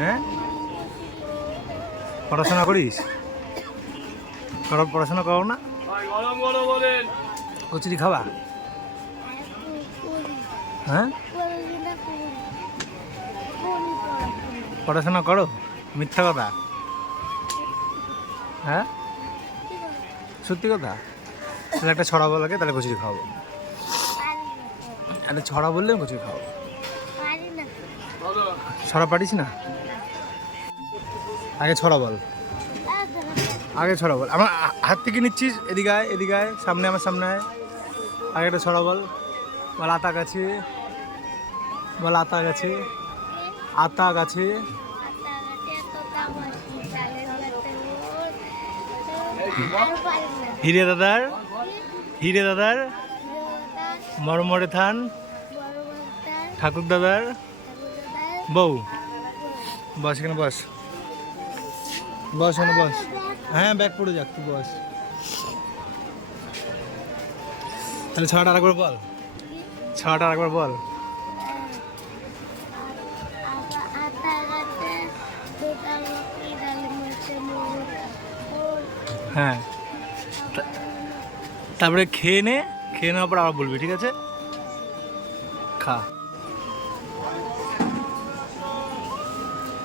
হ্যাঁ, পড়াশোনা করিস? পড়াশোনা করো না? কচুরি খাবা? হ্যাঁ, পড়াশোনা করো? মিথ্যা কথা? হ্যাঁ, সত্যি কথা? তাহলে একটা ছড়া বলাকে, তাহলে কচুরি খাওয়াবো। একটা ছড়া বললে কচুরি খাওয়াবো। ছড়া পারিস না? আগে ছড়া বল, আগে ছড়া বল। আমার হাত থেকে নিচ্ছিস, এদিকে আয়, এদিকে আয়, সামনে, আমার সামনে আয়। আগে একটা ছড়া বল। বল আতা গাছে, বল আতা গাছে, আতা গাছে। হিরে দাদার, হিরে দাদার মরমরে থান, ঠাকুর দাদার বউ। বস এখানে, বস, বস এখানে বস। হ্যাঁ, ব্যাগ পড়ে যাক, তুই বস। তাহলে ছড়াটা আরেকবার বল, ছড়াটা আরেকবার বল। হ্যাঁ, তারপরে খেয়ে নে, খেয়ে নেওয়ার পর আবার বলবি, ঠিক আছে? খা।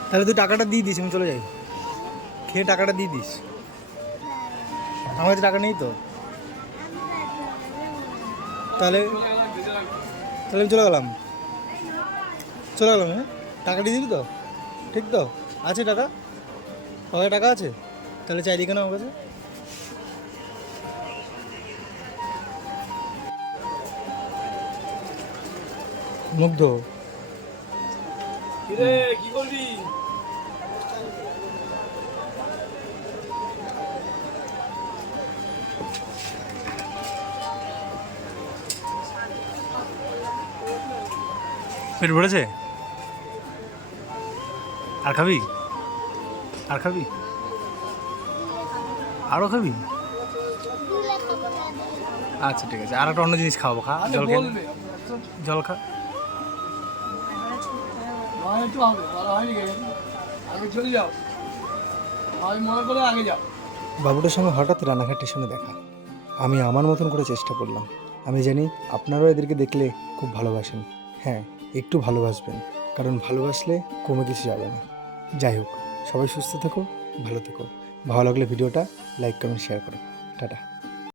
তাহলে তুই টাকাটা দিয়ে দিস, আমি চলে যাই। খেয়ে টাকাটা দিয়ে দিস। আমার কাছে টাকা নেই তো। তাহলে তাহলে আমি চলে গেলাম, চলে গেলাম। হ্যাঁ, টাকা দিয়ে দিবি তো? ঠিক তো? আছে টাকা? পকেটে টাকা আছে? তাহলে চাইলি কেন আমার কাছে? মুগ্ধ, কি করবি? পেট ভরেছে? আর খাবি? আর খাবি? আরও খাবি? আচ্ছা ঠিক আছে, আর একটা অন্য জিনিস খাওয়াবো। খা, জল খা, জল খা। বাবুটার সঙ্গে হঠাৎ রানাঘাট স্টেশনে দেখা। আমি আমার মতন করে চেষ্টা করলাম। আমি জানি আপনারাও এদেরকে দেখলে খুব ভালোবাসেন। হ্যাঁ, একটু ভালোবাসবেন, কারণ ভালোবাসলে কমে কিছু যাবে না। যাই হোক, সবাই সুস্থ থেকো, ভালো থেকো। ভালো লাগলে ভিডিওটা লাইক কমেন্ট শেয়ার করো। টাটা।